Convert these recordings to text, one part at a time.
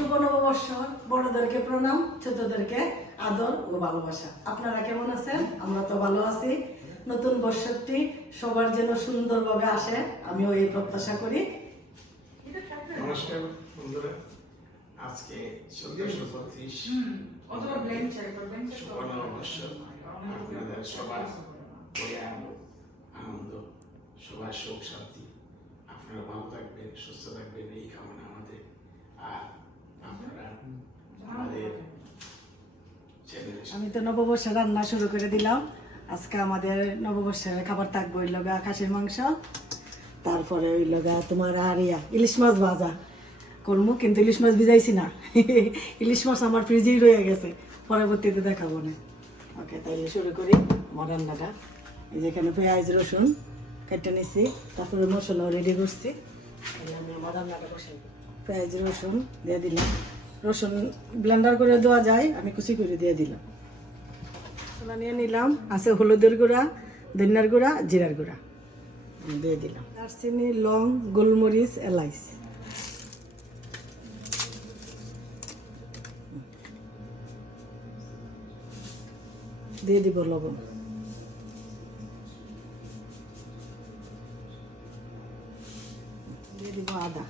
শুভ নববর্ষ, বড়দেরকে প্রণাম, ছোটদেরকে আদর ও ভালোবাসা। আপনারা কেমন আছেন? আমরা তো ভালো আছি। নতুন বর্ষটি সবার যেন সুন্দরভাবে আসে, আমিও এই প্রত্যাশা করি। নমস্কার বন্ধুরা, আজকে 1435 নববর্ষ। আপনাদের সবার আনন্দ, সবার সুখ শান্তি, আপনারা ভালো থাকবেন, সুস্থ থাকবেন, এই কামনা আমাদের। আর আপনারা আমাদের আমি তো নববর্ষে রান্না শুরু করে দিলাম। আজকে আমাদের নববর্ষের খাবার থাকবে ওই লগা খাসির মাংস, তারপরে ওই লগা তোমার ইলিশ মাছ ভাজা করবো, কিন্তু ইলিশ মাছ ভিজাইছি না। ইলিশ মাছ আমার ফ্রিজেই রয়ে গেছে, পরবর্তীতে দেখাবো না। ওকে, তাইলে শুরু করি আমার রান্নাটা। এই যেখানে পেঁয়াজ রসুন কেটে নিচ্ছি, তারপরে মশলাও রেডি করছি। আমি আমার রান্নাটা বসাই, পেঁয়াজ রসুন দিয়ে দিলাম। রসুন ব্লেন্ডার করে দেওয়া যায়, আমি কুচি করে দিয়ে দিলাম। মশলা নিয়ে নিলাম, আছে হলুদের গুঁড়া, ধনিয়ার গুঁড়া, জিরার গুঁড়া দিয়ে দিলাম। দারচিনি, লং, গোলমরিচ, এলাচ দিয়ে দিব, লবণ দিয়ে দিব, আদা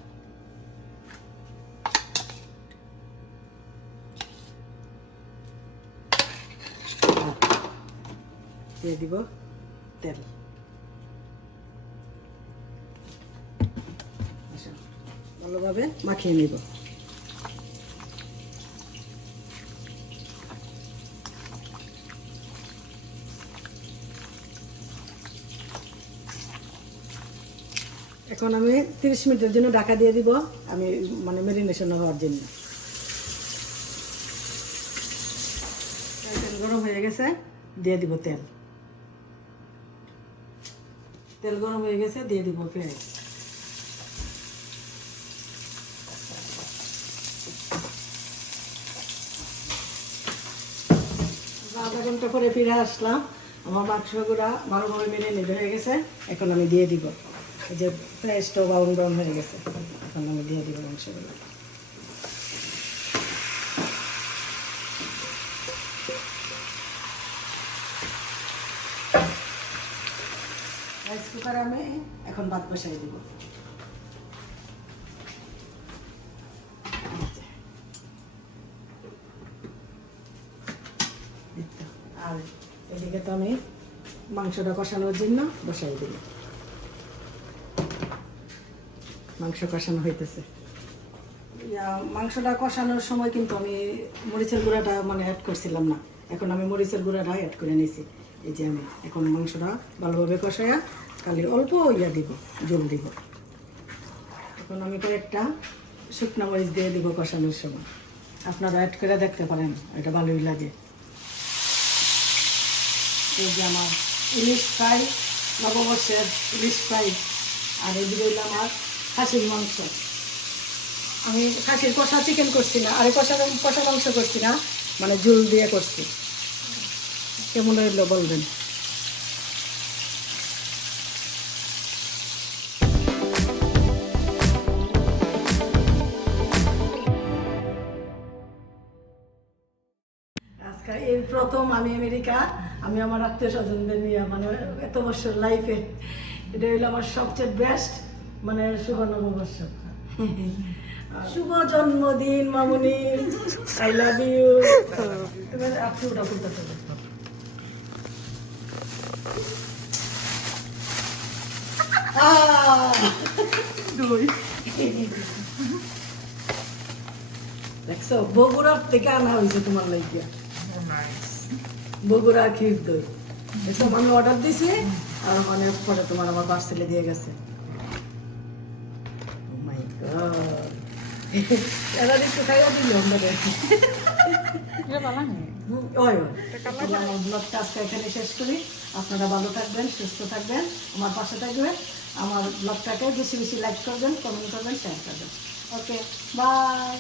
দিয়ে দিব, তেল ভালোভাবে মাখিয়ে নিব। এখন আমি 30 মিনিটের জন্য ঢাকা দিয়ে দিব, আমি মানে ম্যারিনেশন হওয়ার জন্য। তেল গরম হয়ে গেছে, দিয়ে দিব তেল। তেল গরম হয়ে গেছে, দিয়ে দিব পেঁয়াজ। আধা ঘন্টা পরে ফিরে আসলাম, আমার মাংসগুলা ভালোভাবে মেরিনেট হয়ে গেছে। এখন আমি দিয়ে দিব, এই যে পেঁয়াজটাও ব্রাউন ব্রাউন হয়ে গেছে, এখন আমি দিয়ে দিব মাংসগুলো। রাইস কুকারে আমি এখন ভাত বসাই দিব। আর এদিকে তো আমি মাংসটা কষানোর জন্য বসাই দিল। মাংস কষানো হইতেছে। মাংসটা কষানোর সময় কিন্তু আমি মরিচের গুঁড়াটা মানে অ্যাড করছিলাম না, এখন আমি মরিচের গুঁড়াটা অ্যাড করে নিয়েছি। এই যে আমি এখন মাংসটা ভালোভাবে কষাইয়া খালি অল্প দিব, জল দিব। এখন আমি কয়েকটা শুকনো মরিচ দিয়ে দিব কষানোর সময়, আপনারা অ্যাড করে দেখতে পারেন, এটা ভালোই লাগে। এই যে আমার ইলিশ ফ্রাই, নববর্ষের ইলিশ ফ্রাই। আর এদিকে হইল আমার খাসির মাংস। আমি খাসির কষা চিকেন করছি না, আর কষা মাংস করছি না, মানে ঝুল দিয়ে করছি। কেমন হইলো বলবেন? আজকে এই প্রথম আমি আমেরিকা, আমি আমার আত্মীয় স্বজনদের নিয়ে মানে এত বছর লাইফে এটা হইলো আমার সবচেয়ে বেস্ট মানে শুভ নববর্ষ। শুভ জন্মদিন মামুনি, আই লাভ ইউ। এবার আপনি ওটা বলতে পারবেন। দেখছো, বগুড়ার থেকে আনা হয়েছে তোমার লাইগিয়া, বগুড়া ক্ষীর দই। এসব আমি অর্ডার দিছি, আর মানে পরে তোমার আমার পার্সেলে দিয়ে গেছে। এরা একটু খাইয়া দিল আমাদের। ব্লগটা আজকে এখানে শেষ করি। আপনারা ভালো থাকবেন, সুস্থ থাকবেন, আমার পাশে থাকবেন। আমার ব্লগটাকে বেশি বেশি লাইক করবেন, কমেন্ট করবেন, শেয়ার করবেন। ওকে, বাই।